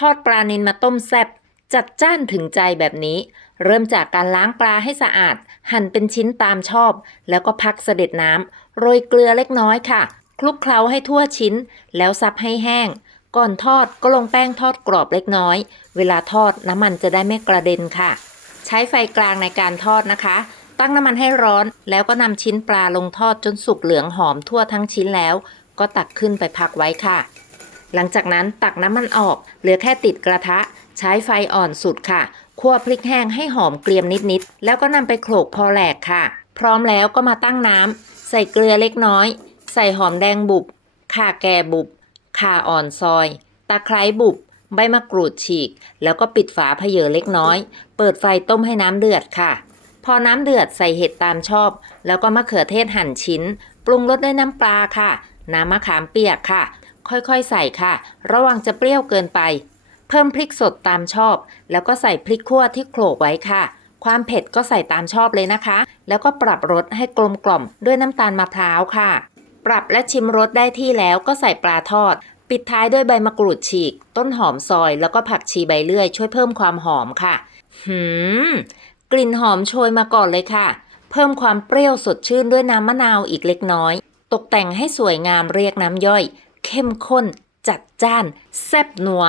ทอดปลานิลมาต้มแซ่บจัดจ้านถึงใจแบบนี้ เริ่มจากการล้างปลาให้สะอาด หั่นเป็นชิ้นตามชอบ แล้วก็พักเสด็จน้ำโรยเกลือเล็กน้อยค่ะ คลุกเคล้าให้ทั่วชิ้น แล้วซับให้แห้ง ก่อนทอดก็ลงแป้งทอดกรอบเล็กน้อย เวลาทอดน้ำมันจะได้ไม่กระเด็นค่ะ ใช้ไฟกลางในการทอดนะคะ ตั้งน้ำมันให้ร้อน แล้วก็นำชิ้นปลาลงทอดจนสุกเหลืองหอมทั่วทั้งชิ้นแล้ว ก็ตักขึ้นไปพักไว้ค่ะ หลังจากนั้นตักน้ำมันออก เหลือแค่ติดกระทะ ใช้ไฟอ่อนสุดค่ะ คั่วพริกแห้งให้หอมเกรียมนิดๆ แล้วก็นำไปโขลกพอแหลกค่ะ พร้อมแล้วก็มาตั้งน้ำ ใส่เกลือเล็กน้อย ใส่หอมแดงบุบ ข่าแก่บุบ ข่าอ่อนซอย ตะไคร้บุบ ใบมะกรูดฉีก แล้วก็ปิดฝาเพเยอเล็กน้อย เปิดไฟต้มให้น้ำเดือดค่ะ พอน้ำเดือดใส่เห็ดตามชอบ แล้วก็มะเขือเทศหั่นชิ้น ปรุงรสด้วยน้ำปลาค่ะ น้ำมะขามเปียกค่ะ ค่อยๆ ใส่ค่ะ ระวังจะเปรี้ยวเกินไป เพิ่มพริกสดตามชอบ แล้วก็ใส่พริกขั่วที่โขลกไว้ค่ะ ความเผ็ดก็ใส่ตามชอบเลยนะคะ แล้วก็ปรับรสให้กลมกล่อมด้วยน้ำตาลมะพร้าวค่ะ ปรับและชิมรสได้ที่แล้วก็ใส่ปลาทอด ปิดท้ายด้วยใบมะกรูดฉีก ต้นหอมซอย แล้วก็ผักชีใบเลื่อย ช่วยเพิ่มความหอมค่ะ หืม กลิ่นหอมโชยมาก่อนเลยค่ะ เพิ่มความเปรี้ยวสดชื่นด้วยน้ำมะนาวอีกเล็กน้อยตกแต่งให้สวยงามเรียกน้ำย่อย เข้มข้น จัดจ้าน แซ่บนัว